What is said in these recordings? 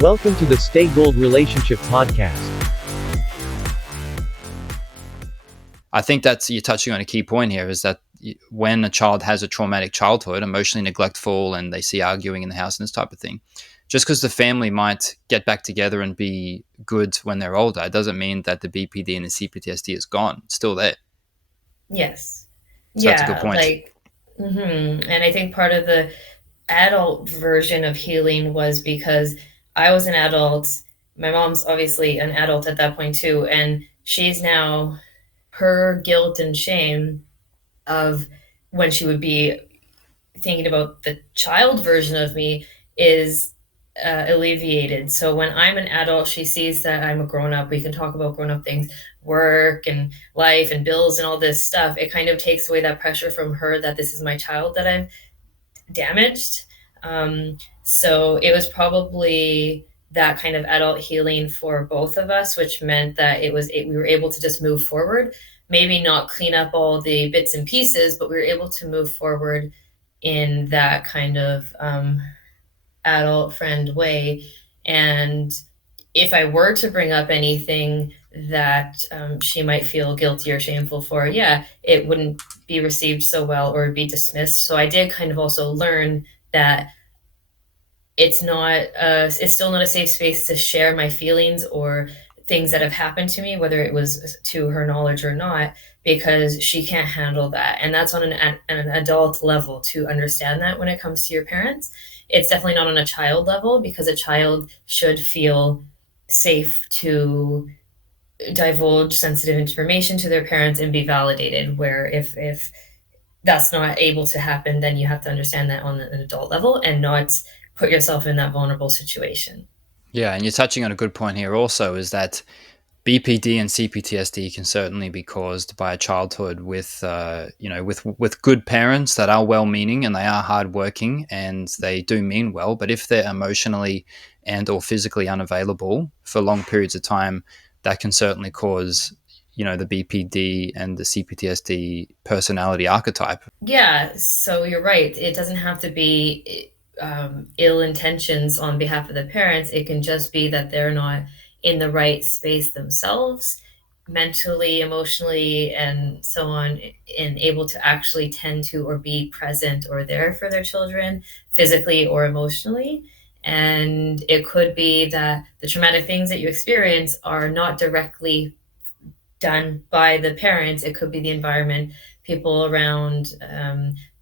Welcome to the Stay Gold Relationship Podcast. I think you're touching on a key point here, is that when a child has a traumatic childhood, emotionally neglectful, and they see arguing in the house and this type of thing, just because the family might get back together and be good when they're older, it doesn't mean that the BPD and the CPTSD is gone. It's still there. Yes. So that's a good Yeah, point. and I think part of the adult version of healing was because I was an adult. My mom's obviously an adult at that point too, and she's now, her guilt and shame of when she would be thinking about the child version of me is alleviated. So when I'm an adult, she sees that I'm a grown up. We can talk about grown up things, work and life and bills and all this stuff. It kind of takes away that pressure from her that this is my child that I've damaged. So it was probably that kind of adult healing for both of us, which meant that we were able to just move forward, maybe not clean up all the bits and pieces, but we were able to move forward in that kind of adult friend way. And if I were to bring up anything that she might feel guilty or shameful for, it wouldn't be received so well or be dismissed. So I did kind of also learn that it's still not a safe space to share my feelings or things that have happened to me, whether it was to her knowledge or not, because she can't handle that. And that's on an adult level to understand that when it comes to your parents. It's definitely not on a child level, because a child should feel safe to divulge sensitive information to their parents and be validated, where if that's not able to happen, then you have to understand that on an adult level and not put yourself in that vulnerable situation. Yeah, and you're touching on a good point here also, is that BPD and CPTSD can certainly be caused by a childhood with good parents that are well-meaning and they are hardworking and they do mean well. But if they're emotionally and or physically unavailable for long periods of time, that can certainly cause, the BPD and the CPTSD personality archetype. Yeah, so you're right. It doesn't have to be ill intentions on behalf of the parents. It can just be that they're not in the right space themselves, mentally, emotionally, and so on, and able to actually tend to or be present or there for their children, physically or emotionally. And it could be that the traumatic things that you experience are not directly done by the parents. It could be the environment, people around,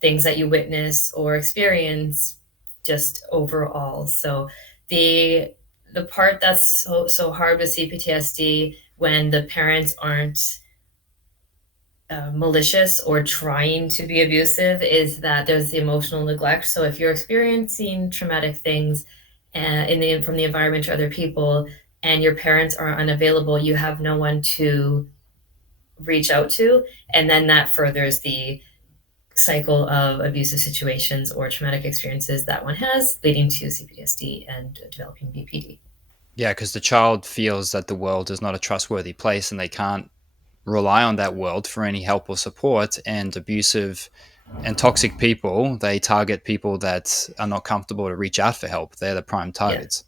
things that you witness or experience just overall. So the part that's so hard with CPTSD, when the parents aren't malicious or trying to be abusive, is that there's the emotional neglect. So if you're experiencing traumatic things from the environment to other people, and your parents are unavailable, you have no one to reach out to, and then that furthers the cycle of abusive situations or traumatic experiences that one has, leading to CPTSD and developing BPD. Yeah, because the child feels that the world is not a trustworthy place and they can't rely on that world for any help or support. And abusive and toxic people, they target people that are not comfortable to reach out for help. They're the prime targets.